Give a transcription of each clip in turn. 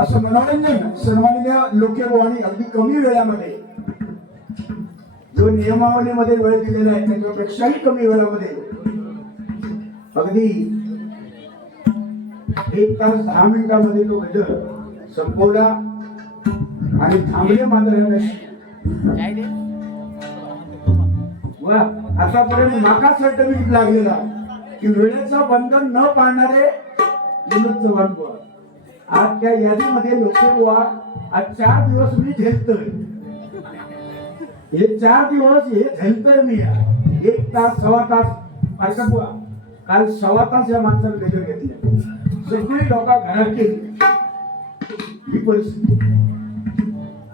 असं मनोरंजन सन्माननीय लोकेवाणी अगदी कमी वेळामध्ये जो नियमावलीमध्ये वेळ दिलेला आहे त्याच्यापेक्षाही कमी वेळामध्ये अगदी 1 तास 10 मिनिटांमध्ये तो गजर संपवला आणि थांबले मात्र वा आतापर्यंत माका सर्टिफिकेट लागलेला की वेळेचं बंधन न पाळणारे विनोद चव्हाण बुवा. आज त्या यादीमध्ये लोके बुवा आज 4 दिवस मी झेलतोय. हे 4 दिवस हे झेलतोय मी. 1 तास 1.25 तास पाहिजे बुवा. काल 1.25 तास या माणसाने गजर घेतले. सगळी लोक घरात केली ही परिस्थिती.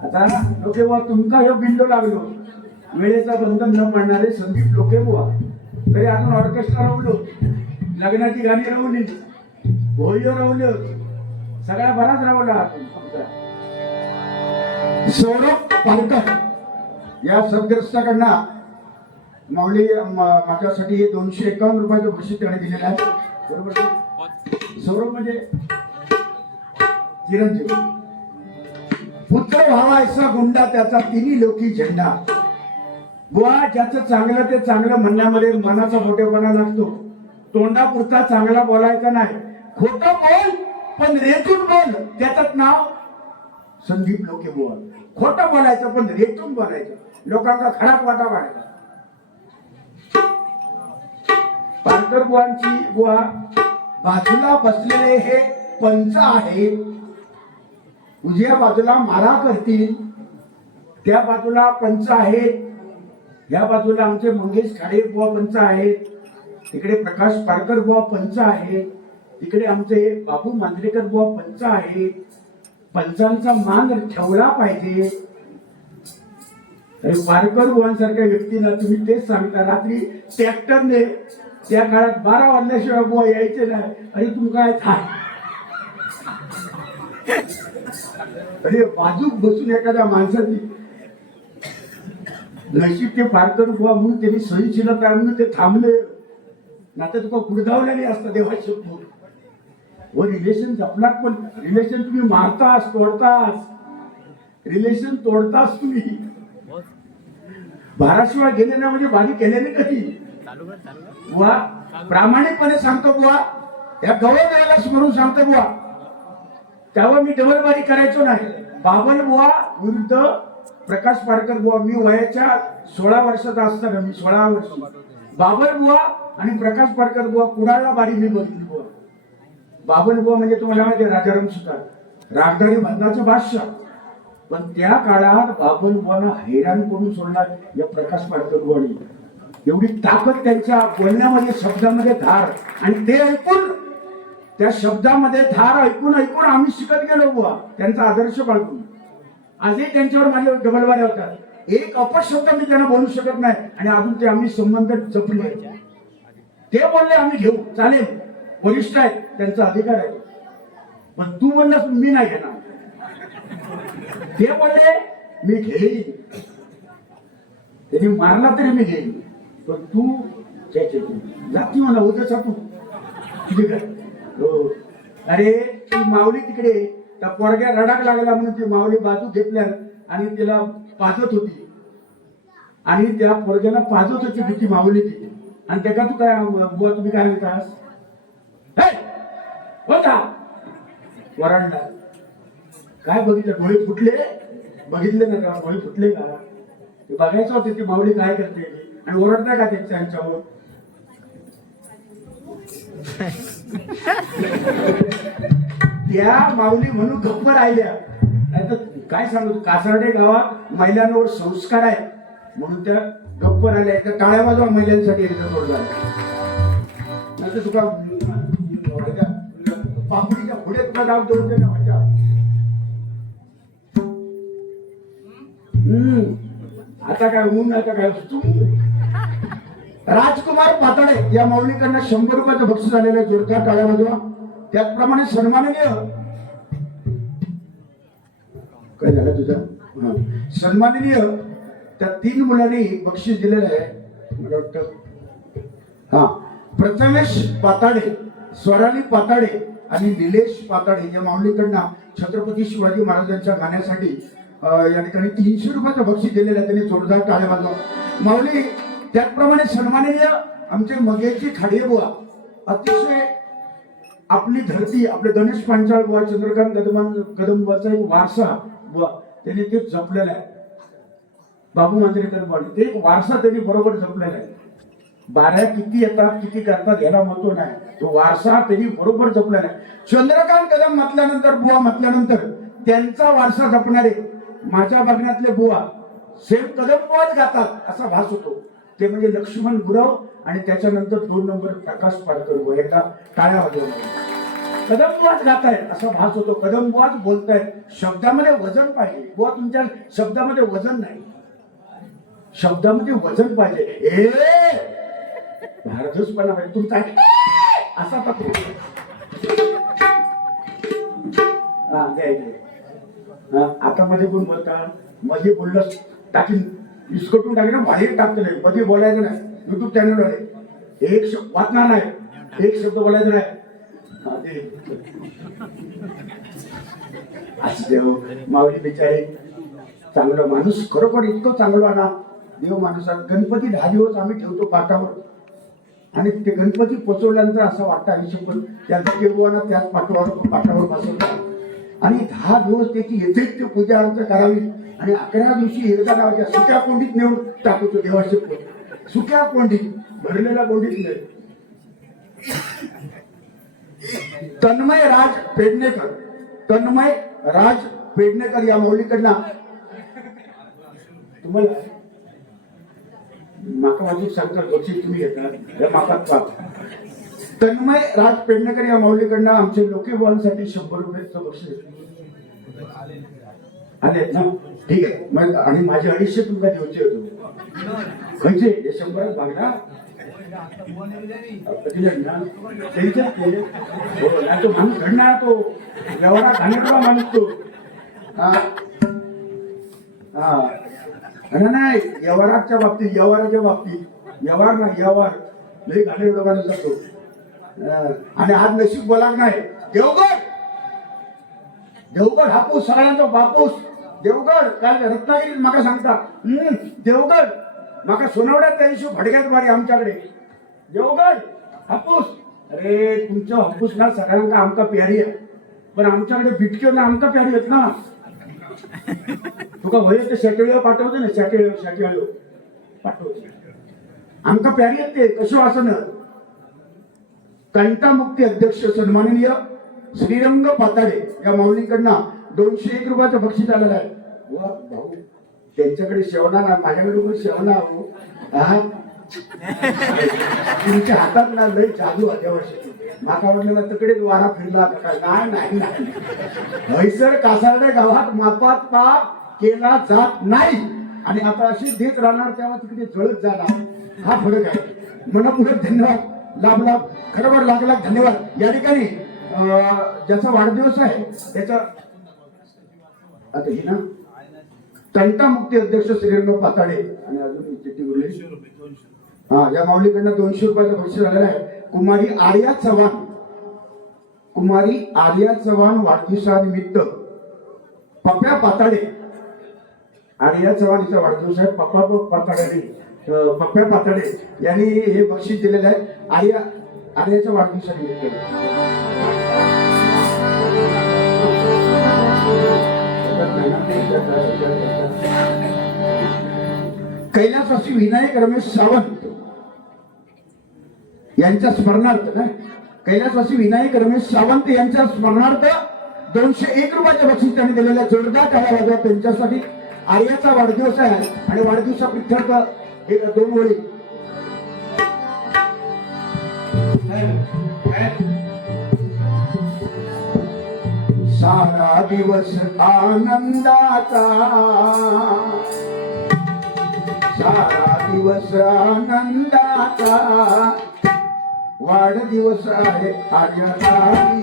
आता लोके बुवा तुमका हे बिंदू लागलो वेळेचा बंधन न पाळणारे संदीप लोके बुवा. तरी अजून ऑर्केस्ट्रा राहलो, लग्नाची गाणी राहली, होळीवर राहले, सगळ्या बराच राहला. सौरभ पालकर या सदग्रस्ताकडनं माऊली माझ्यासाठी 251 रुपयाचं बक्षीस त्याने दिलेलं आहे. बरोबर. सौरभ म्हणजे चिरंजीव. पुत्र व्हावा ऐसा गुंडा त्याचा तिन्ही लोकी झेंडा. बुवा ज्याचं चांगलं ते चांगलं म्हणण्यामध्ये मनाचा मोठेपणा लागतो. तोंडापुरता चांगला बोलायचा नाही. खोटं बोल पण रेटून बोल. त्याचं नाव संदीप लोके बुवा. खोटं बोलायचं पण रेटून बोलायचं. लोकांचा खराब वाटा वाढायचा. पालकर बुवांची बुवा बाजूला बसलेले हे पंच आहेत. उजव्या बाजूला मारा करतील, त्या बाजूला पंच आहेत, या बाजूला आमचे मंगेश खाडे बुवा पंच आहेत, इकडे प्रकाश पारकर बुवा पंच आहेत, इकडे आमचे बाबू मांजरेकर बुवा पंच आहेत. पंचांचा मान ठेवला पाहिजे. पारकर बुवांसारख्या व्यक्तीला तुम्ही तेच सांगता. रात्री ट्रॅक्टरने त्या काळात 12 वाजल्याशिवाय बुवा यायचे नाही. अरे तुमका काय थाय, अरे बाजूक बसून एखाद्या माणसाची नशीब ते पारकर बुवा म्हणून त्यांनी सहनशीलता म्हणून ते थांबले. नातं तुका गुडधावलेले असतात देवाचे व रिलेशन जपलात. पण रिलेशन तुम्ही मारतास, तोडतास. रिलेशन तोडतास तुम्ही. बाराशिवाय गेले ना म्हणजे बारी केल्याने कधी बुवा प्रामाणिकपणे सांगतो बुवा. या गव्हर्नरला स्मरून सांगतो बुवा. तेव्हा मी डबलबारी करायचो नाही. बाबल बुवा विरुद्ध प्रकाश पारकर बुवा. मी वयाच्या 16 वर्षाचा असताना, मी 16 वर्ष, बाबल बुवा आणि प्रकाश पारकर बुवा कुणाला बारी मी बघितली बुवा. बाबल बुवा म्हणजे तुम्हाला माहिती आहे राजाराम सुतार, रागदारी बंधाचा बादशाह. पण त्या काळात बाबल बुवाला हैराण करून सोडला या प्रकाश पारकर बुवानी. एवढी ताकद त्यांच्या बोलण्यामध्ये, शब्दामध्ये धार. आणि ते ऐकून, त्या शब्दामध्ये धार ऐकून ऐकून आम्ही शिकत गेलो बुवा त्यांचा आदर्श बाळगून. आजही त्यांच्यावर माझे डबलबाऱ्या होतात. एक अपशब्द मी त्यांना बोलू शकत नाही. आणि अजून ते आम्ही संबंध जपले. ते बोलले आम्ही घेऊ, चालेल, वरिष्ठ आहेत, त्यांचा अधिकार आहे. पण तू बोललास मी नाही घेणार. ते बोलले मी घेईन, त्यांनी मारला तरी मी घेईन. पण तू जाती मला उद्या तू हो. अरे ती माऊली तिकडे त्या पोरग्या रडाक लागला म्हणून ती माऊली बाजू घेतल्या आणि तिला पाजत होती. आणि त्या पोरग्याला पाजत होती ती माऊली ती. आणि त्याला तू काय बुवा तुम्ही काय म्हणतास होता वरांडा. काय बघितलं? डोळे फुटले, बघितले ना का? डोळे फुटले का? बघायचं होते ती माऊली काय करते आणि ओरडताय का त्यांच्यावर. त्या माऊली म्हणून गप्प राहिल्या. नाही तर काय सांगू, कासारडे गावात महिलांवर संस्कार आहे म्हणून त्या गप्प राहिल्या. त्या टाळ्या वाजवा महिलांसाठी नाही तर तुका पापडीच्या पुढे तुला डाव देऊन दे ना. आता काय ऊन, आता काय तू. राजकुमार पातळे या माऊलीकडनं 100 रुपयाचं बक्षीस आलेलं आहे. जोरदार टाळ्या वाजवा. त्याचप्रमाणे सन्माननीय काय झालं तुझं, सन्माननीय त्या 3 मुलांनी बक्षीस दिलेलं आहे. मला वाटतं प्रथमेश पाताडे, स्वराली पाताडे आणि निलेश पाताडे या माऊलीकडनं छत्रपती शिवाजी महाराजांच्या गाण्यासाठी या ठिकाणी 300 रुपयाचं बक्षीस दिलेलं आहे. त्यांनी जोरदार टाळ्या वाजवा. माऊली त्याचप्रमाणे सन्माननीय आमचे मगेची खाडे बुवा, अतिशय आपली धरती, आपले गणेश पांचाळ बुवा, चंद्रकांत कदमबाचा एक वारसा बुवा त्यांनी ते जपलेला आहे. बाबू मांजरेकर बुवा ते एक वारसा त्यांनी बरोबर जपलेला आहे. बाऱ्या किती येतात किती करतात याला महत्व नाही, तो वारसा त्यांनी बरोबर जपलेला आहे. चंद्रकांत कदम म्हटल्यानंतर बुवा म्हटल्यानंतर त्यांचा वारसा जपणारे माझ्या बघण्यातले बुवा सेम कदम बुवाच गातात असा भास होतो. ते म्हणजे लक्ष्मण गुरव आणि त्याच्यानंतर 2 नंबर प्रकाश पाडकर बुवा. एकदा टाळ्या वाजवल्या. कदम बुवाच गातायत असा भास होतो. कदम बुवाच बोलतायत. शब्दामध्ये वजन पाहिजे बुवा, तुमच्या शब्दामध्ये वजन नाही, शब्दामध्ये वजन पाहिजे. भारतचपणा पाहिजे तुमचा असा पत्र. आता मध्ये कोण बोलता, मध्ये बोललं टाकीन विस्कटून टाकीन बाहेर टाकतं नाही. मध्ये बोलायचं नाही. युट्यूब चॅनल आहे, एक शब्द वाचणार नाही, एक शब्द बोलायचं नाही. असं देव माऊली बिचारे चांगला माणूस, खरोखर इतकं चांगलं ना देव माणूसात. गणपती 10 दिवस आम्ही ठेवतो पाटावर आणि ते गणपती पोचवल्यानंतर असं वाटतं आयुष्य पण त्यांचा केव्हा त्याच पाटावर बसवतात आणि 10 दिवस त्याची यथेच पूजा अर्चा करावी आणि 11व्या दिवशी एकदा गावाच्या सुक्या कोंडीत नेऊन टाकतो देवाचे पोट. सुक्या कोंडीत, भरलेल्या कोंडीत नाही. तन्मय राज पेडणेकर, तन्मय राज पेडणेकर या माऊलीकडला तुम्हाला माका वाजून सांगतात बक्षीस तुम्ही घेता माकात पाहता. तन्मय राज पेडणेकर या माऊलीकडनं आमचे लोकेबॉलसाठी 100 रुपयाचं बक्षीस आले ना. ठीक आहे मग, आणि माझे 250 तुमका द्यायचे होते. म्हणजे हे 100 भागला तो माणूस घडणार, तो व्यवहारात घालणारा माणूस तो. नाही व्यवहाराच्या बाबतीत, व्यवहाराच्या बाबतीत व्यवहार नाही, व्यवहार लई घालणारा माणूस जातो. आणि आज नशीब बोलाक नाही. देवगड, देवगड हापूस सगळ्यांचा बापूस. देवगड काय रत्नागिरीत माका सांगता, देवगड माका सोनवड्यात त्या दिवशी भडक्यात मारी आमच्याकडे. देवगड हापूस, अरे तुमच्या हापूस ना सगळ्यांना आमका प्यारी आहे, पण आमच्याकडे बिटके ना आमका प्यारी आहेत ना. तुका वय ते शेटेळ पाठवते ना, शेटेळ पाठवते आमका प्यारी आहेत ते कशो असं. कंटामुक्ती अध्यक्ष सन्माननीय श्रीरंग पाताडे या माऊलीकडनं 201 रुपयाचं बक्षीस आलेलं आहे. वा भाऊ, त्यांच्याकडे शेवना ना, माझ्याकडे पण शेवना. तुमच्या हातात ना लय जादू आल्या वर्षी. माका वाटलेला तिकडेच वारा फिरला. नाही नाही, हैसर कासारडे गावात मापात पाप केला जात नाही आणि आता अशी देत राहणार तेव्हा तिकडे जळत झाला. हा फरक आहे. मनपूर्वक धन्यवाद. लाभ लाभ खरोबर लाख लाख धन्यवाद. या ठिकाणी ज्याचा वाढदिवस आहे त्याचा आता ही ना तंटामुक्ती अध्यक्ष श्रीरंग पाताडे आणि अजून चिठ्ठी बोलली. या माऊलीकडनं 200 रुपयाचं बक्षीस आलेलं आहे. कुमारी आर्या चव्हाण, कुमारी आर्या चव्हाण वाढदिवसानिमित्त पप्प्या पाताडे, आर्या चव्हाण हिचा वाढदिवस आहे. पप्प्या पाताडे यांनी हे बक्षीस दिलेलं आहे आर्याच्या वाढदिवसानिमित्त. कैलासवासी विनायक रमेश सावंत यांच्या स्मरणार्थ कैलासवासी विनायक रमेश सावंत यांच्या स्मरणार्थ 201 रुपयाचे बक्षीस त्यांनी दिलेल्या. जोरदार टाळ्या वाजवा त्यांच्यासाठी. आर्याचा वाढदिवस आहे आणि वाढदिवसाप्रित्यर्थ एक 2 ओळी. सारा दिवस आनंदाचा, सारा दिवस आनंदाचा, वाढदिवस आहे आर्यताई.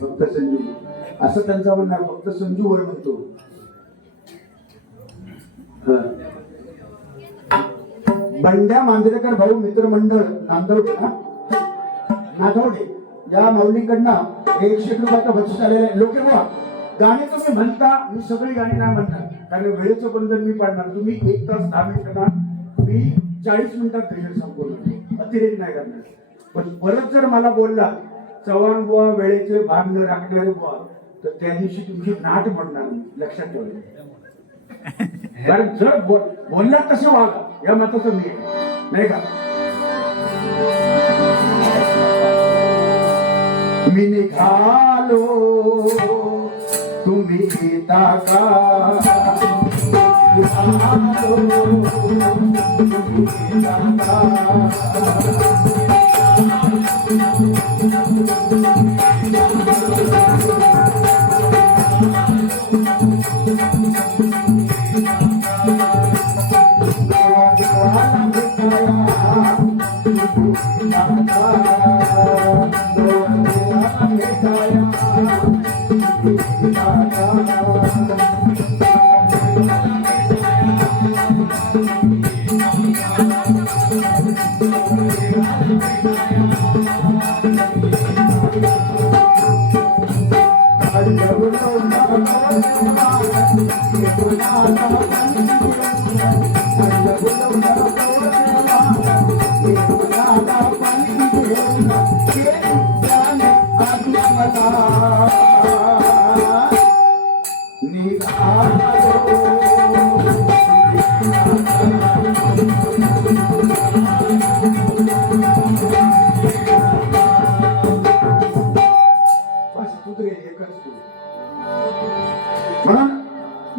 फक्त संजू असं त्यांचा म्हणणार, फक्त संजू वर म्हणतो. बंड्या मांजरेकर भाऊ मित्रमंडळ नांदवडे नागवडे या माऊलीकडनं 100 रुपयाचा बक्षीस आलेला आहे. लोके बुवा गाणी तुम्ही म्हणता, मी सगळी गाणी नाही म्हणणार कारण वेळेचं बंधन मी पाडणार. तुम्ही 1 तास 10 मिनिटांना, मी 40 मिनिटात भेटेल संपवलं, अतिरेक नाही करणार. पण परत जर मला बोलला चव्हाण बुवा वेळेचे भान न राखणारे बुवा, तर त्या दिवशी तुमची नाट म्हणणार मी, लक्षात ठेवलं. कारण जर बोलला तसे वागा, या मताचं मी नाही का. मी निघालो तुम्ही येता का, तुम्ही येता का.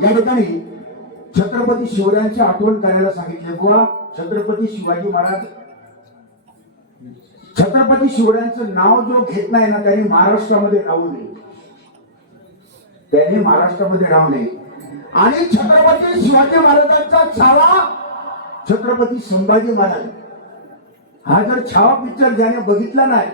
या ठिकाणी छत्रपती शिवरायांची आठवण करायला सांगितले बुवा. छत्रपती शिवाजी महाराज, छत्रपती शिवरायांचं नाव जो घेत नाही ना त्यांनी महाराष्ट्रामध्ये राहू नये, त्यांनी महाराष्ट्रामध्ये राहू नये. आणि छत्रपती शिवाजी महाराजांचा छावा छत्रपती संभाजी महाराज. हा जर छावा पिक्चर ज्याने बघितला नाही,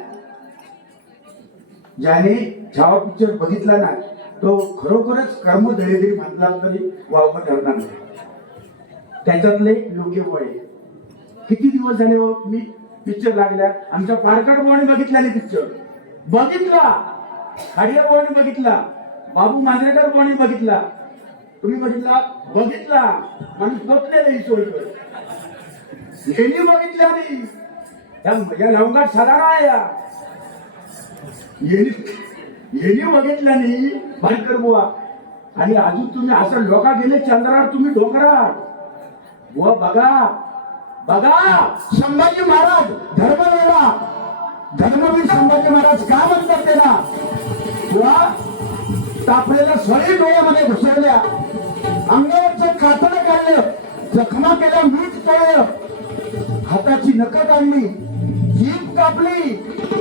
ज्याने छावा पिक्चर बघितला नाही तो खरोखरच कर्मदळेगिरी म्हटला तरी वावग ठरणार नाही. त्याच्यातले लोके वय किती दिवस झाले मी पिक्चर लागल्या. आमच्या पारकड बोवाने बघितला नाही पिक्चर, बघितला. खाडिया बोवाने बघितला, बाबू मांजरेकर बोवाने बघितला, तुम्ही बघितला, बघितला. माणूस बघलेलं ही सोयीकडे हेनी बघितल्या नाही. या लवंगात साधा नाही या येणी बघितलं नाही भानकर बुवा. आणि अजून तुम्ही असं लोका गेले चंद्रावर, तुम्ही डोंगरात बुवा. बघा बघा संभाजी महाराज धर्मवीरा, धर्मवीर संभाजी महाराज का म्हणतात त्याला बुवा. तापलेल्या सळी डोळ्यामध्ये घुसवल्या, अंगावरचं कातडं काढलं, जखमा केल्या, मीठ तळलं, हाताची नखं काढली, जीभ कापली,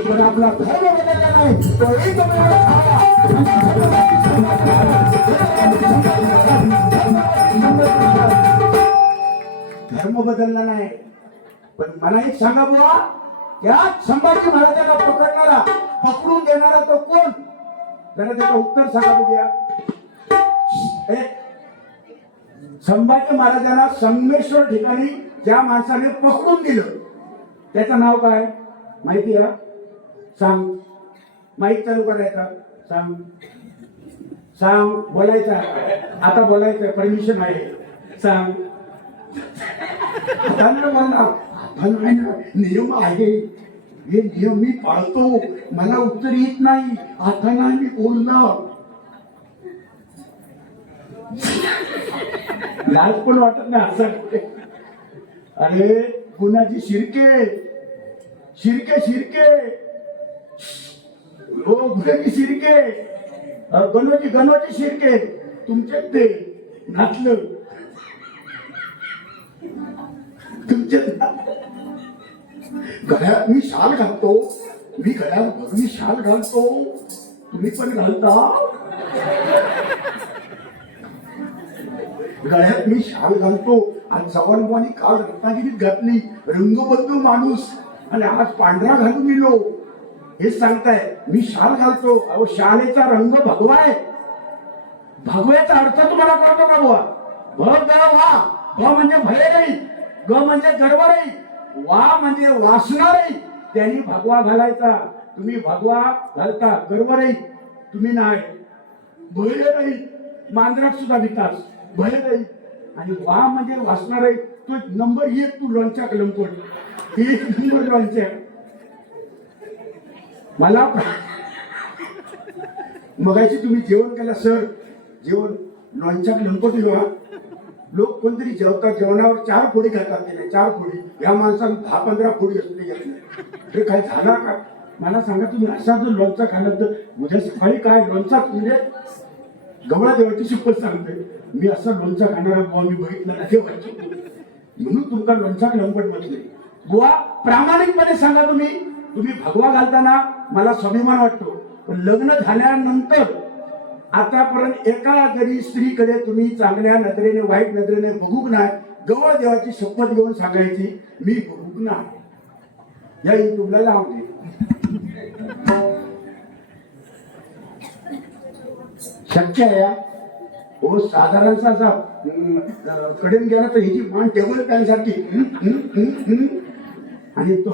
पण आपला धर्म बदलला नाही. तोही धर्म बदलला नाही. पण मला एक सांगा बुवा, त्या संभाजी महाराजांना पकडणारा, पकडून देणारा तो कोण? जरा त्याचं उत्तर सांगा बघूया. संभाजी महाराजांना संगमेश्वर ठिकाणी ज्या माणसाने पकडून दिलं त्याचं नाव काय माहिती आहे? सांग. माईक चालू करायचा, सांग सांग. बोलायचं आता, बोलायचं परमिशन आहे, सांग. नियम आहे, हे नियम मी पाळतो, मला उत्तर येत नाही, आता नाही मी बोलणार. लाज पण वाटत नाही असं कुठे. अरे कुणाची शिरके शिरके शिरके हो गुन्ह्याची शिरके गणोची गणोची शिरके तुमचे ते नाचलं तुमचे गळ्यात मी शाल घालतो मी गळ्यात मी शाल घालतो तुम्ही पण घालता गळ्यात मी शाल घालतो आणि चव्हाणबानी काल रत्नागिरीत घातली रंगबंधू माणूस आणि आज पांढरा घालून गेलो हे सांगताय मी शाल घालतो. अहो शालेचा रंग भगवा आहे. भगव्याचा अर्थ तुम्हाला कळतो का बुवा? भ ग वा. भ म्हणजे भले नाही ग म्हणजे गर्व नाही वा म्हणजे वासणार त्यांनी भगवा घालायचा. तुम्ही भगवा घालता गर्व नाही तुम्ही नाही भले नाही मांजरात सुद्धा विकास भले नाही आणि वा म्हणजे वासणार आहे तो नंबर 1 तू लोणच्या कलमकोट 1 नंबर लोणच्या. मला मगाशी तुम्ही जेवण केलं सर जेवण लोणच्या कलमकोट लोक कोणतरी जेवतात जेवणावर 4 फोडी खातात की नाही 4 फोडी या माणसाला 10-15 फोडी असते घेतली काय झाला का मला सांगा तुम्ही असा जर लोणचा खाल्ला तर उद्या सकाळी काय लोणचा म्हणजे गवळा देवाची शपथ सांगते मी असा लोणचा खाणारा बुवा मी बघितला ना देवाची म्हणून तुमचा लोणचा लंपट म्हटले. बुवा प्रामाणिकपणे सांगा तुम्ही भगवा घालताना मला स्वाभिमान वाटतो पण लग्न झाल्यानंतर आतापर्यंत एका जरी स्त्रीकडे तुम्ही चांगल्या नजरेने वाईट नजरेने बघूक नाही गवळ देवाची शपथ घेऊन सांगायची मी बघूक नाही. या युट्यूबला लावते शक्य आहे हो साधारणसा असा कडेन गेला तर ह्याची मान टेबल पॅन सारखी आणि तो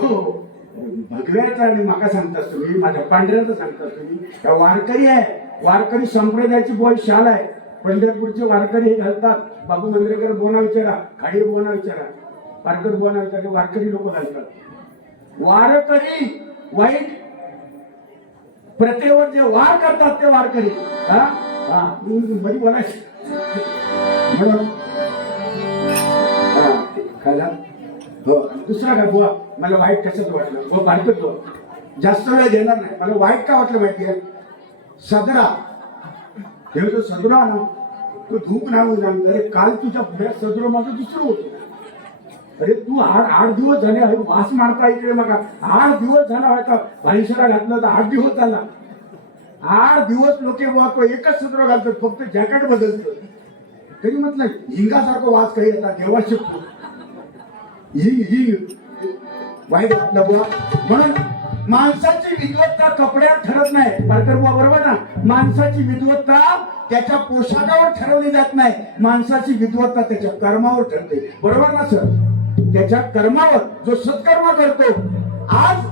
भगव्याचा आणि माका सांगतास तुम्ही माझ्या पांढऱ्याचा सांगतास तुम्ही त्या वारकरी आहे वारकरी संप्रदायाची बॉय शाल आहे. पंढरपूरचे वारकरी हे घालतात बाबू मंदिरकर बोना विचारा खाडी बोना विचारा पारकर बोना विचारा वारकरी लोक घालतात. वारकरी वाईट प्रथेवर जे वार करतात ते वारकरी हा हा बरी बोलायचं म्हणून खायला हो. दुसरा काय बुवा मला वाईट कशाच वाटलं बुवा बारकतो जास्त वेळ घेणार नाही. मला वाईट का वाटलं माहिती आहे सदरा हे जो सदरा ना तो धूप नाही जाणं अरे काल तुझ्या पुढ्या सदर माझं दुसरं होतं. अरे तू 8 दिवस झाले अरे वास मारता इकडे मग 8 दिवस झाला व्हायचा भाईसरा घातला तर 8 दिवस झाला 8 दिवस लोक तो एकच सदर घालतात फक्त जॅकेट बदलतं तरी म्हटलं हिंगासारखं वास काही येतात देवा शकतो ही वाईट वाटलं बुवा. म्हणून माणसाची विद्वत्ता कपड्यात ठरत नाही पारकर बुवा बरोबर ना. माणसाची विद्वत्ता त्याच्या पोशाखावर ठरवली जात नाही माणसाची विद्वत्ता त्याच्या कर्मावर ठरते बरोबर ना सर. त्याच्या कर्मावर जो सत्कर्म करतो. आज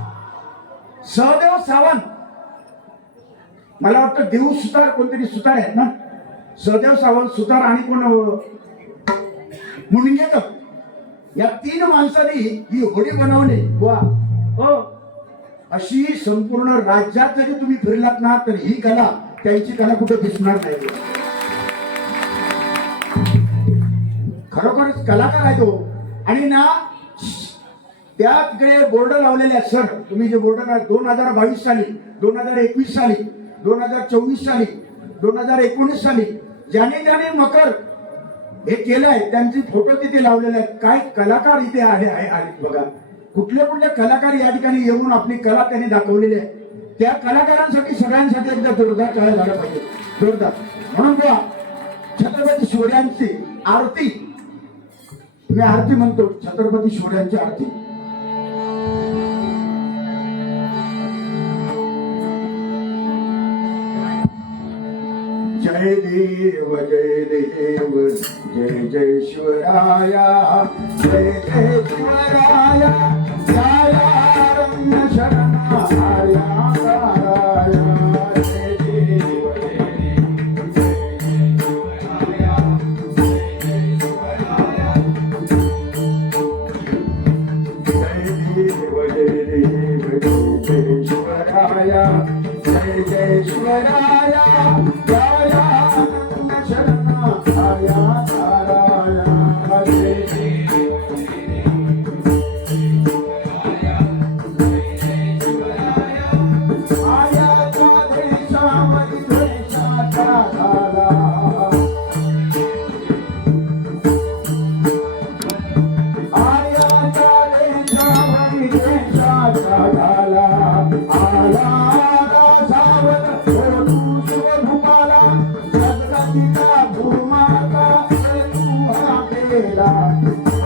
सहदेव सावंत मला वाटतं देऊ सुतार कोणतरी सुतार आहेत ना सहदेव सावंत सुतार आणि कोण मुंडगेकर या 3 माणसांनी ही होडी बनवली वा हो. अशी संपूर्ण राज्यात जरी तुम्ही फिरलात ना तर ही कला त्यांची कला कुठे दिसणार नाही. खरोखरच कलाकार आहे तो. आणि ना त्याकडे बोर्ड लावलेले आहेत सर तुम्ही जे बोर्ड 2022 साली 2021 साली 2024 साली 2019 साली ज्याने मकर हे केलंय त्यांचे फोटो तिथे लावलेले आहेत. काय कलाकार इथे आहेत बघा. कुठले कलाकार या ठिकाणी येऊन आपली कला त्यांनी दाखवलेली आहे. त्या कलाकारांसाठी सगळ्यांसाठी एकदा जोरदार टाळ्या झाला पाहिजे जोरदार. म्हणून बघा छत्रपती शिवरायांची आरती मी आरती म्हणतो छत्रपती शिवरायांची आरती. जय देव जय देव जय जय शिवराया जय जय शिवराया जया रम्य शरणा आया ताराया. जय देव जय देव जय शिवराया जय जय शिवराया जय जय शिवराया जया रम्य शरणा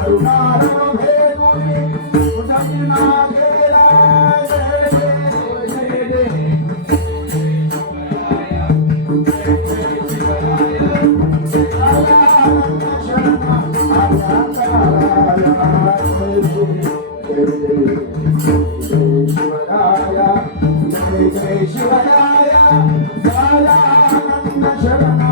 करुणारम भेदुनी उदगिना गेला जय जय जय जय शिवराया दयानंद शरणा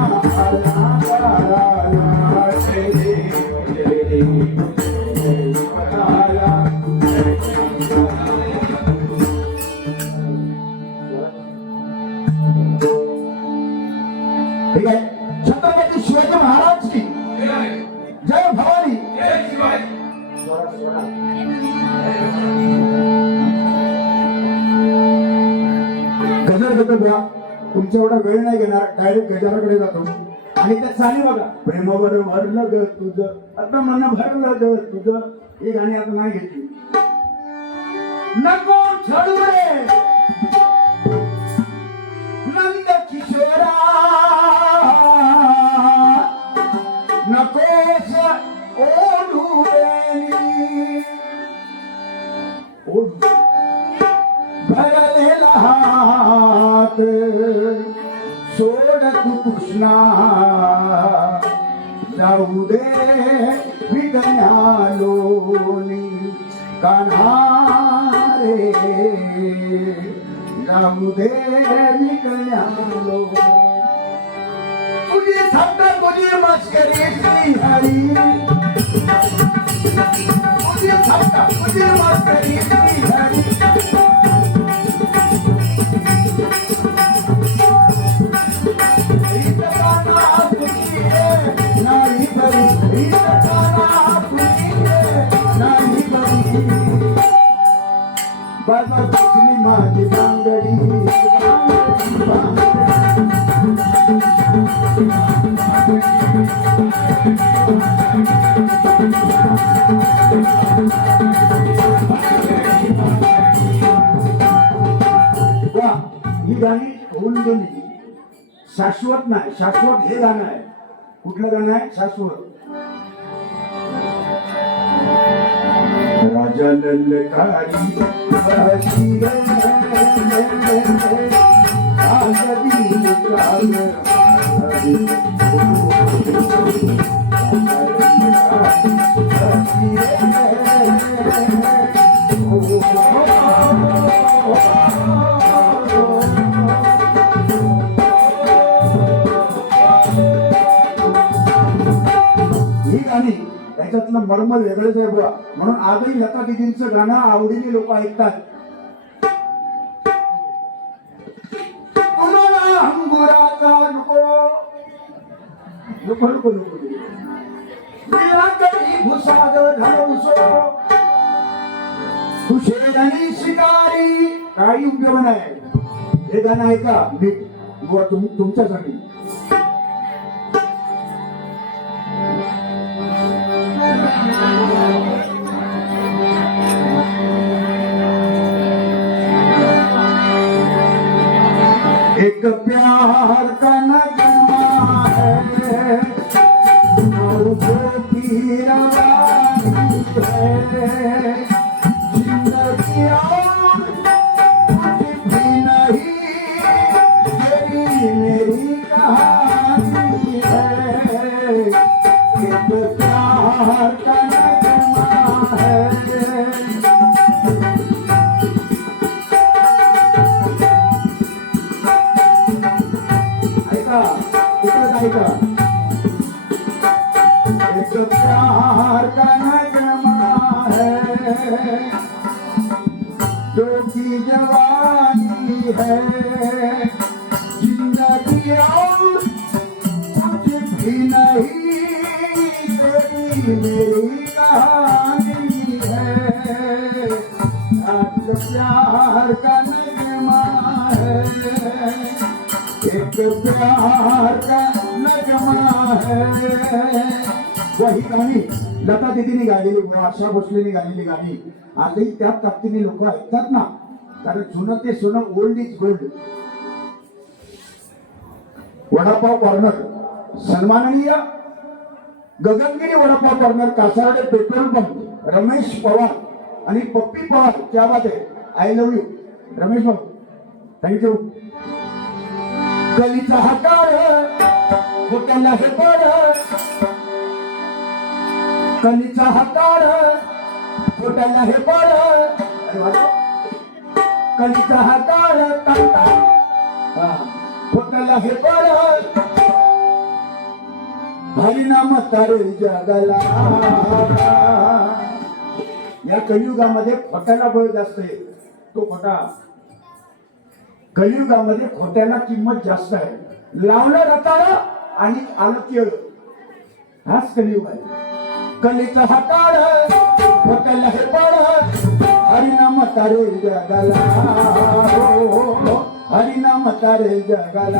ठीक आहे. छत्रपती शिवाजी महाराज की जय भवानी. गजर गजर बघा, तुमच्या एवढा वेळ नाही घेणार, डायरेक्ट गजराकडे जातो. आणि त्या चाली बघा, प्रेमावर भरलं ग तुझं, आता मन भरलं ग तुझं, ही गाणी आता नाही घेतली. नको छळू रे नंद किशोरा, नकोस ओढू बेली, भरलेला हात सोड तू कृष्णा, जाऊ दे विकण्यालोनी कान्हा रे, जाऊ दे विकण्यालो. तुझी थट्टा तुझी मस्करी श्रीहरी, तुझी थट्टा तुझी मस्करी श्रीहरी, बाबा तुझी माझी बांगडी, ही गाणी होऊन गेली, शाश्वत नाही. शाश्वत हे गाणं आहे. कुठलं गाणं आहे शाश्वत? राजा ललकारी त्याच्यातलं मर्म वेगळंच आहे बघा. म्हणून आजही लता दिदींचं गाणं आवडीने लोक ऐकतात. तुम्हाला अंगुराचा नको नको नको नको, भुसाद घालवसो तुझे शिकारी, काही उपयोग नाही. हे गाणं ऐका मी तुमच्यासाठी. एक प्यार का नगमा है, जो की रवानी है, जिंदगी और कुछ भी नहीं, तेरी मेरी कहानी है. एक प्यार का नगमा है. एक प्यार का नगमा है, जो की जवानी है, जिंदगी और कुछ भी नहीं, तेरी मेरी कहानी है. एक प्यार का नगमा है, एक प्यार का नगमा है. ही गाणी लता दीदीने गायलेली, आशा भोसलेने गायलेली गाणी आजही त्याच ताकदीने लोक ऐकतात ना. कारण जुनं ते सोनं, old is gold. Vada pav corner सन्माननीय Gagangiri vada pav corner, Kasarde petrol pump, Ramesh Pawar आणि पप्पी पवार, क्या बात आहे, आय लव्ह यू रमेश भाऊ, थँक्यू. कलीचा हकार खोट्याला हे बळ, कलीचा हकार खोट्याला हे बळ, कलीचा हकार खोट्याला हे बळ, हरिनाम तारे जगाला. या कलियुगामध्ये खोट्याला बळ जास्त आहे, तो खोटा. कलियुगामध्ये खोट्याला किंमत जास्त आहे. लावलं रताळ आणि आलं केळ, हाच कलियुग आहे. कलीचा हाताळ खोट्याला हे बळ, हरिनाम तारे जगाला, हरिनाम तारे जगाला.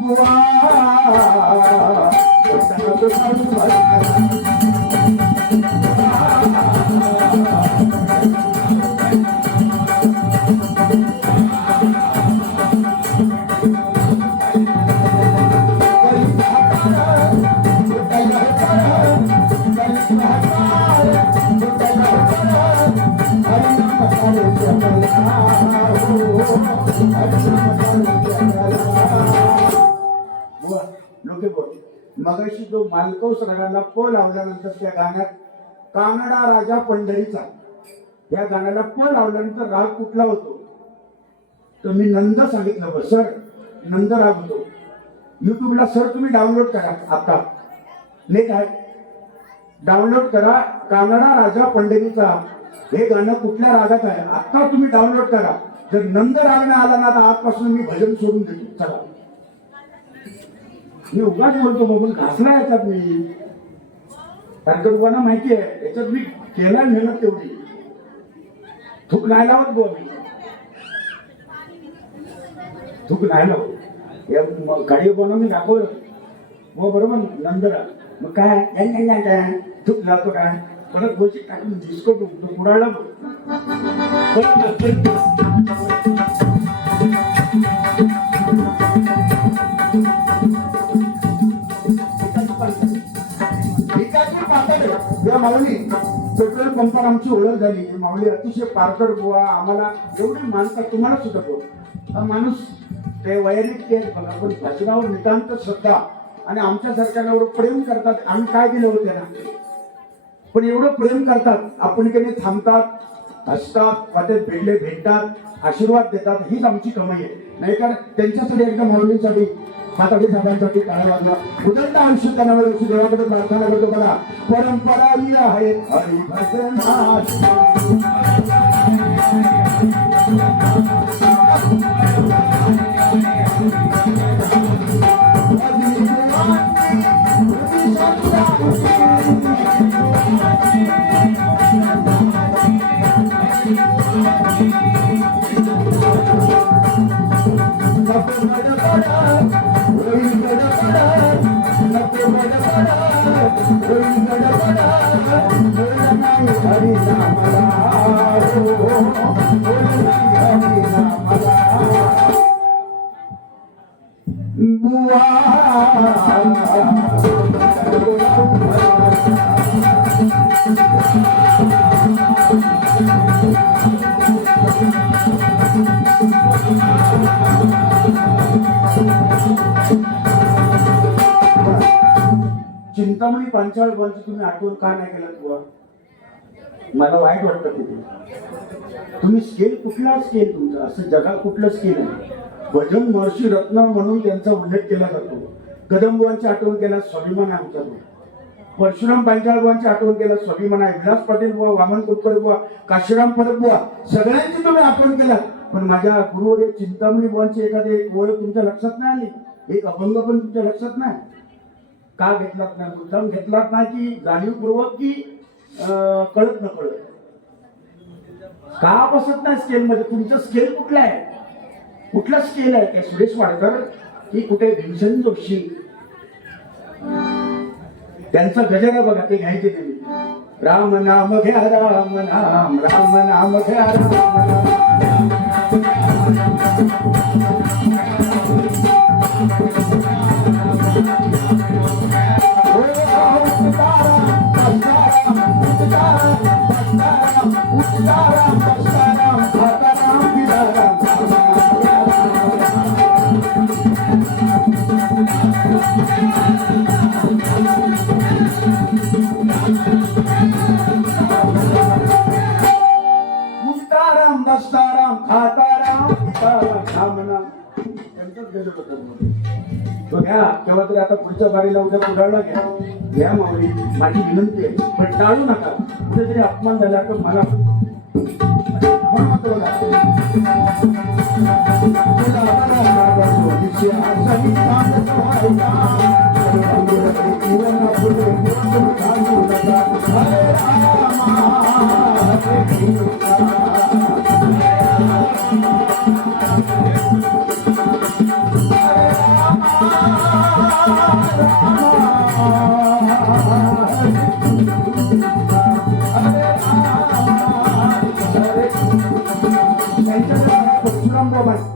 बुवा मगाशी जो मालकौस रागाला प लावल्यानंतर त्या गाण्यात कानडा राजा पंढरीचा, या गाण्याला प लावल्यानंतर राग कुठला होतो तर मी नंद सांगितलं. सर नंद राग होतो. युट्यूबला सर तुम्ही डाउनलोड करा, आता लेख आहे, डाउनलोड करा. कानडा राजा पंढरीचा हे गाणं कुठल्या रागात आहे आता तुम्ही डाउनलोड करा. जर नंद राग नाही आला ना तर आजपासून मी भजन सोडून देतो. चला मी उगाच बोलतो बघून घासला याच्यात मी, कारण तुम्हाला माहिती आहे याच्यात मी केला मेहनत तेवढी. थूक नाही लावत गो मी, थूक नाही लावत. या गाडी बनवून मी दाखवलं हो बरोबर नंदरा, मग काय थूक लावतो काय परत गोष्टी टाकून डिस्को उडाला. या माऊली पेट्रोल पंपावर आमची ओळख झाली. माऊली अतिशय पारकर बुवा, आम्हाला एवढी मानतात, तुम्हाला सुद्धा बुवा. माणूस ते वैयक्तिक केस बघा, पण भजनावर नितांत श्रद्धा आणि आमच्या सरकारवर प्रेम करतात. आम्ही काय दिलं होतं त्यांना, पण एवढं प्रेम करतात. आपण काही थांबतात, हसतात, वाटेत भेटले भेटतात, आशीर्वाद देतात. हीच आमची कमाई आहे. नाही कारण त्यांच्यासाठी एकदा माऊलींसाठी माताडी साहेबांसाठी काय वागणार उदंड आयुष्य त्यांना देवाकडे प्रार्थना करतो. बघा परंपरा ही आहे हरिभजन. चिंतामणी पांचाळ बंच तुम्ही आठवण का नाही केलं बुवा, मला वाईट वाटतं. तिथे तुम्ही स्केल कुठला स्केल तुमचा असं जगात कुठलं स्केल आहे. भजन महर्षी रत्न म्हणून त्यांचा उल्लेख केला जातो. कदमबुवांची आठवण केला स्वाभिमान आहे आमचा. परशुराम पांचाळबुवांची आठवण केला स्वाभिमान आहे. विलास पाटील बुवा, वामन कोतकर बुवा, काशीराम परब बुवा, सगळ्यांची तुम्ही आठवण केला. पण माझ्या गुरुवर चिंतामणी बुवांची एखादी ओळख तुमच्या लक्षात नाही आली, एक अभंग पण तुमच्या लक्षात नाही. का घेतलात नाही? मुद्दाम घेतलात नाही की जाणीवपूर्वक की कळत न कळत? का बसत नाही स्केल मध्ये? तुमचं स्केल कुठलं आहे? कुठला स्केल आहे? काय सुरेश वाडकर की कुठे भीमसेन जोशी? त्यांचं गजर आहे बघा, ते घ्यायचे तुम्ही. राम नाम घ्या राम नाम, राम नाम घ्या राम नाम. उठताराम बसताराम खाताराम पिताराम उठताराम बसताराम खाताराम पिताराम नामनाम त्यांचाच गजब होता बघा. तेव्हा तरी आता पुढच्या बारीला उद्या उडाळला घ्या माऊली, माझी विनंती आहे, पण टाळू नका. कुठेतरी अपमान झाला तर मला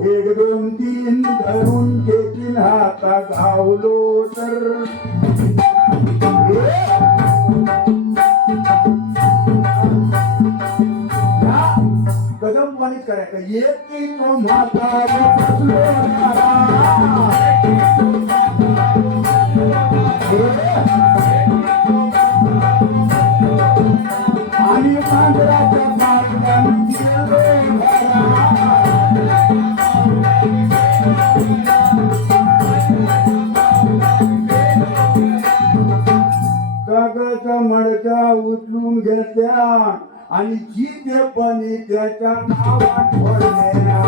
एक दोन तीन धरून घेतील हाता गावलो तर कदमवाणीच करायचं. येते तो म्हातारा आणि मांजराच्या बाळगांनी कागदाचा मडका उचलून घेत्या आणि जितेपणी त्याच्या नावात पडल्या.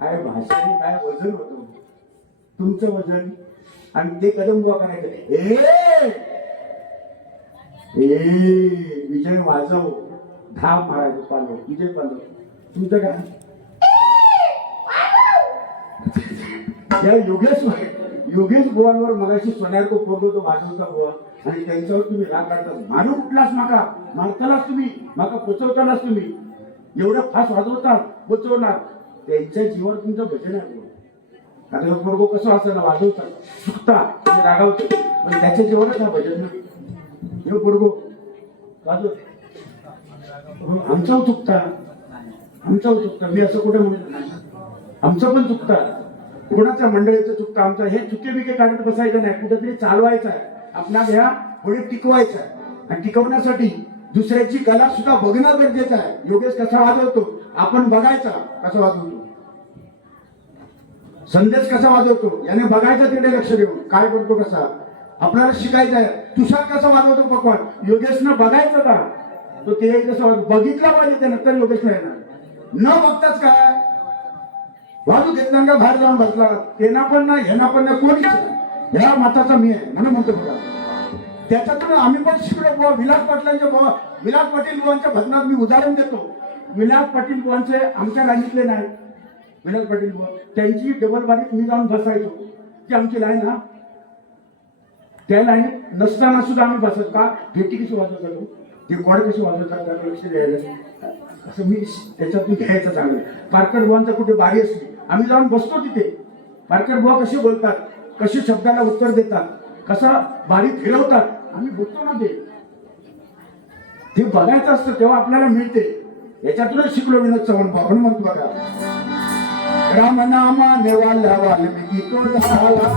काय भाषेने काय वजन होतं तुमचं वजन, आणि ते कदम बुवा करायचं. विजय वाजव, धाम मारायचं पालव, विजय पालव तुमचं काय. या योगेश बुवांवर मगाशी सोन्यारको पोरगो तो वाजवता बुवा, आणि त्यांच्यावर तुम्ही राग काढता. मारू कुठलाच माका मारतालाच तुम्ही, माका पोचवतालाच तुम्ही, एवढं फास्ट वाजवता पोचवणार. त्यांच्या जीवावर तुमचं भजन आहे बुवा. आता पोरगो कसं असं ना वाजवता चुकता तुम्ही रागावतो, पण त्याच्या जीवावरच हा भजन नाही. हे पोरगो वाजवत आमचं चुकता, आमचं चुकता. मी असं कुठे म्हणत नाही, आमचं पण चुकता, कोणाच्या मंडळीचं चुकतं. आमचं हे चुके बिके काढत बसायचं नाही, कुठेतरी चालवायचं आहे आपला, ह्या पुढे टिकवायचं आहे. आणि टिकवण्यासाठी दुसऱ्याची कला सुद्धा बघणं गरजेचं आहे. योगेश कसा वाजवतो आपण बघायचा, कसा वाजवतो. संदेश कसा वाजवतो याने बघायचं, तिकडे लक्ष देऊन काय करतो कसा. आपल्याला शिकायचं आहे. तुषार कसा वाजवतो पकवान, योगेशनं बघायचं का तो ते कसं बघितला पाहिजे, ते नंतर योगेशला येणार. न बघताच काय वाजू घेतला का बाहेर जाऊन बसला, तेना पण नाही ह्याना पण नाही, कोणीच नाही. ह्या मताचा मी आहे म्हणून म्हणतो बघा. त्याच्यातून आम्ही पण शिकलो बुवा. विलास पाटील बुवांच्या भजनात मी उदाहरण देतो. विलास पाटील बुवांचे आमच्या लाईनीतले नाही. विलास पाटील बुवा त्यांची डबल बारीत मी जाऊन बसायचो. ती आमची लाईन, हा त्या लाईनीत नसताना सुद्धा आम्ही बसत का भेटी कशी वाजवत होतो, ते कॉड कशी वाजवतात त्याला लक्ष द्यायला, असं मी त्याच्यातून घ्यायचं चांगलं. पारकर बुवांचा कुठे बारी असली आम्ही जाऊन बसतो तिथे. पारकर बुवा कसे बोलतात, कशी शब्दाला उत्तर देतात, कसा बारी फिरवतात, आम्ही बघतो ना. ते बघायचं असतं तेव्हा आपल्याला मिळते. याच्यातूनच शिकलो विनोद चव्हाण बाबा म्हणतो बघा. राम नामा नेवाला वाल्मिकी तो झाला,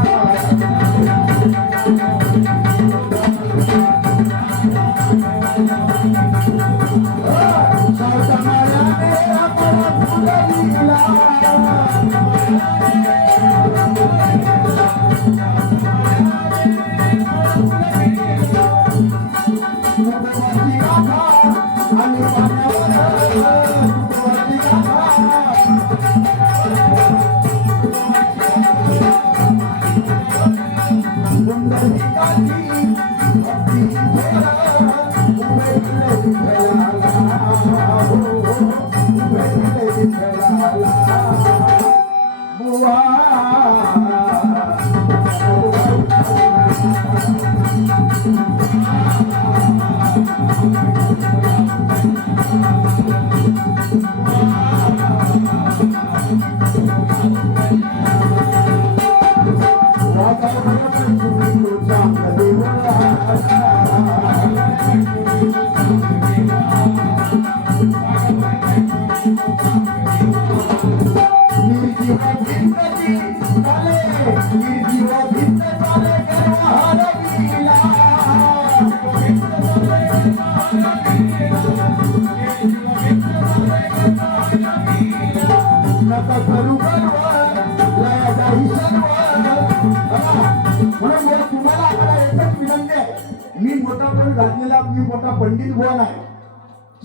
आतापर्यंत घातलेला मी मोठा पंडित बुवा नाही,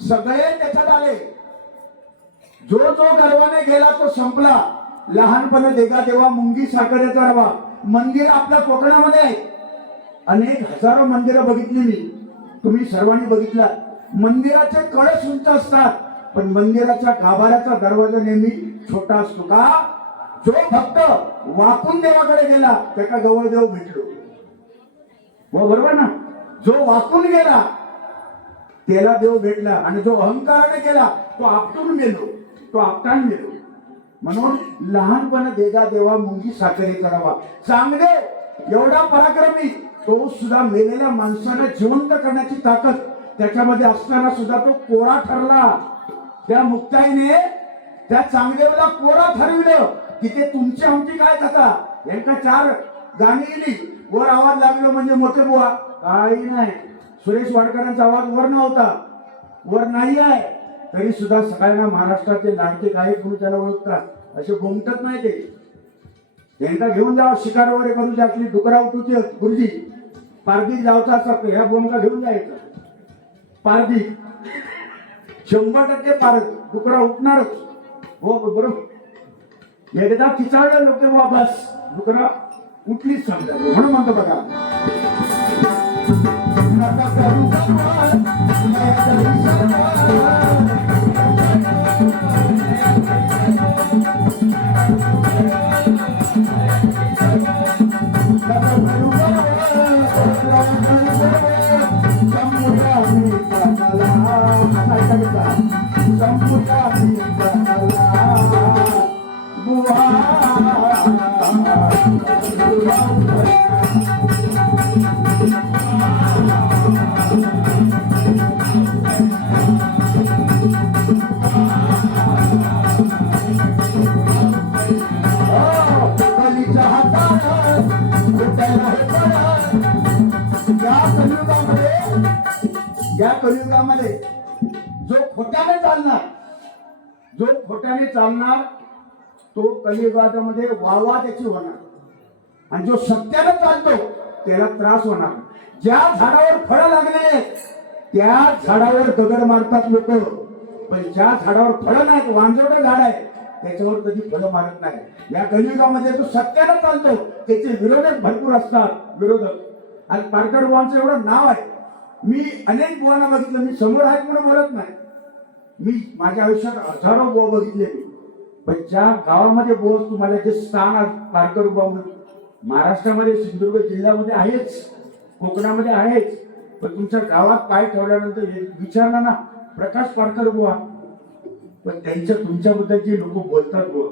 सगळे त्याच्यात आले. जो जो गर्वाने गेला तो संपला. लहानपणे देगा देवा मुंगी साखरेचा रवा. मंदिर आपल्या कोकणामध्ये आहे, अनेक हजारो मंदिरं बघितली मी, तुम्ही सर्वांनी बघितला. मंदिराचे कळस उंच असतात, पण मंदिराच्या गाभाऱ्याचा दरवाजा नेहमी छोटा असतो. का? जो भक्त वाकून देवाकडे गेला त्याला जवळ देव भेटलो. बरोबर ना? जो वाकून गेला त्याला देव भेटला, आणि जो अहंकाराने गेला तो आपटून गेलो, तो आपटान गेलो. म्हणून लहानपणे देगा देवा मुंगी साखरेचा रवा. चांगले एवढा पराक्रमी, तो सुद्धा मेलेल्या माणसाला जिवंत करण्याची ताकद त्याच्यामध्ये असताना सुद्धा तो कोरा ठरला. त्या मुक्ताईने त्या चांगदेवाला कोरा ठरविलं की ते तुमची आमची काय कथा. यांना 4 गाणी गेली, वर आवाज लागलो म्हणजे मोठे बुवा काही नाही. सुरेश वाडकरांचा आवाज वर नव्हता, वर नाही आहे, तरी सुद्धा सगळ्यांना महाराष्ट्राचे लाडके गायक म्हणून त्याला ओळखतात. असे गोमटत नाही ते. यांना घेऊन जावं शिकार वगैरे करून जातली डुकरा उठूची गुरुजी पारदी जावचा असा ह्या भूमिका घेऊन जायचं. पारदी 100% पारद डुकरा उठणारच. हो बरोबर. एकदा खिचाळलं लोक वापस डुकरा उठलीच समजा. म्हणून म्हणतो बघा, या कलियुगामध्ये जो खोट्याने चालणार तो कलियुगामध्ये वावा त्याची होणार, आणि जो सत्याने चालतो त्याला त्रास होणार. ज्या झाडावर फळं लागले त्या झाडावर दगड मारतात लोक, पण ज्या झाडावर फळं नाहीत, वांजोडं झाड आहे, त्याच्यावर कधी फळं मारत नाही. या कलियुगामध्ये जो सत्याने चालतो त्याचे विरोधक भरपूर असतात, विरोधक. आणि पारकर बुवांचं एवढं नाव आहे. मी अनेक बुवांना बघितलं, मी समोर आहेत म्हणून बोलत नाही, मी माझ्या आयुष्यात हजारो बुवा बघितले. पण ज्या गावामध्ये बुवा तुम्हाला जे स्थान आहे पारकर बुवा म्हणून, महाराष्ट्रामध्ये सिंधुदुर्ग जिल्ह्यामध्ये आहेच, कोकणामध्ये आहेच, पण तुमच्या गावात पाय ठेवल्यानंतर विचारणार ना प्रकाश पारकर बुवा, पण त्यांच्या तुमच्याबद्दल जे लोक बोलतात बुवा,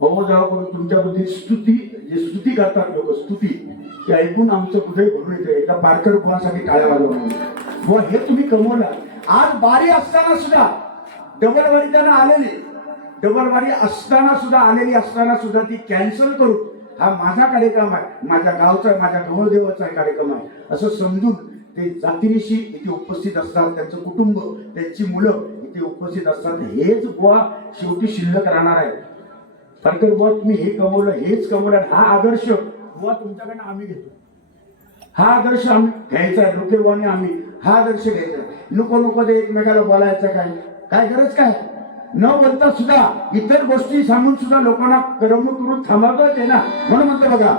हो जावा करून तुमच्याबद्दल स्तुती करतात लोक, स्तुती, ते ऐकून आमचं कुठेही भरून येतं. एका पारकर बुवासाठी टाळ्या वाजवा बुवा, हे तुम्ही कमवलं. आज बारी असताना सुद्धा डबल वारी त्यांना आलेली, डबल वारी असताना सुद्धा ती कॅन्सल करून हा माझा कार्यक्रम आहे, माझ्या गावचा, माझ्या गवळदेवाचा कार्यक्रम आहे असं समजून ते जातीनिशी इथे उपस्थित असतात. त्यांचं कुटुंब, त्यांची मुलं इथे उपस्थित असतात. हेच बुवा शेवटी शिल्लक राहणार आहे. पारकर बुवा तुम्ही हे कमवलं, हेच कमवलं. हा आदर्श बुवा तुमच्याकडनं आम्ही घेतो. हा आदर्श आम्ही घ्यायचा आहे, लोके बुवाने आम्ही हा आदर्श घ्यायचा. नको ते एकमेकाला बोलायचं काय गरज काय? न बोलता सुद्धा इतर गोष्टी सांगून सुद्धा लोकांना करमणूक करून थांबावत आहे ना. म्हणून म्हणतो बघा,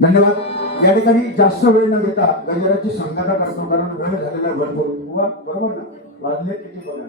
धन्यवाद. या ठिकाणी जास्त वेळ न घेता गजराची सांगता करतो, कारण वेळ झालेला भरपूर. बरोबर ना? वाजले किती बघा.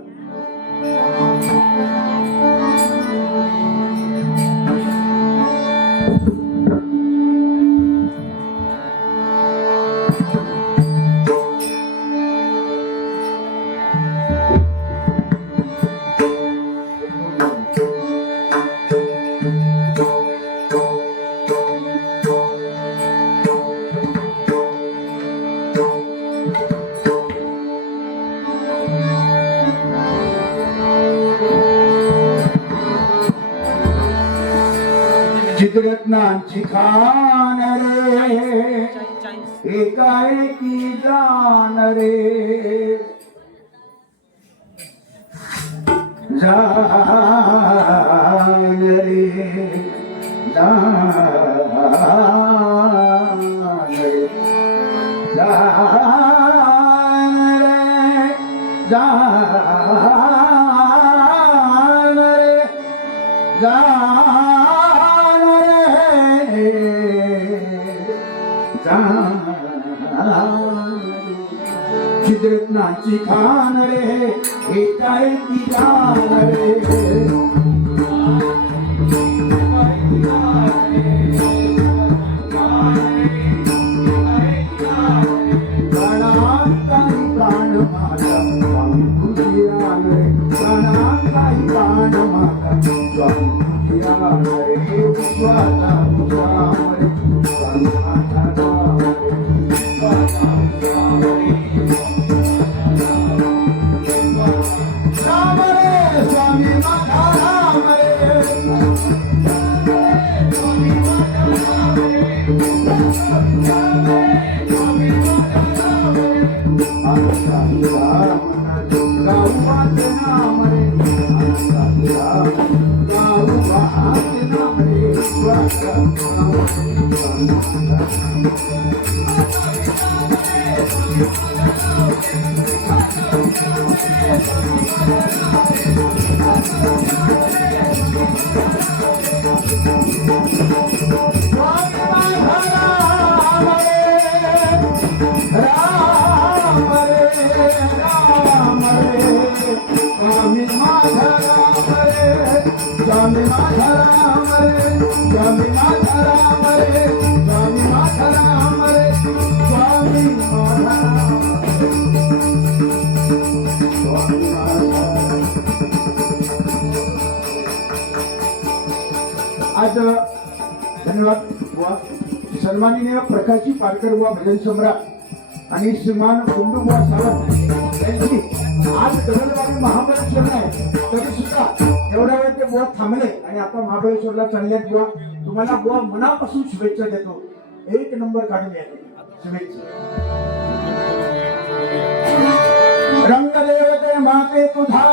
चित्ररत्नांची खान रे एकाएकी जान रे जान रे जान रे जान रे जान रे चित्ररत्नांची खान रे एकाएकी जान रे आज धन्यवाद बुवा सन्माननीय प्रकाशी पारकर बुवा भजन सम्राट आणि श्रीमान कुंडू बुवा सावंत यांची आज गगनबाई महाबळेश्वरला आहे तरी सुद्धा एवढ्या वेळ ते बुवा थांबले आणि आता महाबळेश्वरला चालले आहेत बुवा तुम्हाला बुवा मनापासून शुभेच्छा देतो एक नंबर काढून या शुभेच्छा रंगदेवते माते तुझा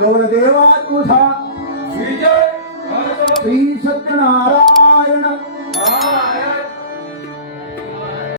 गौरदेवा तुझा श्री सत्यनारायण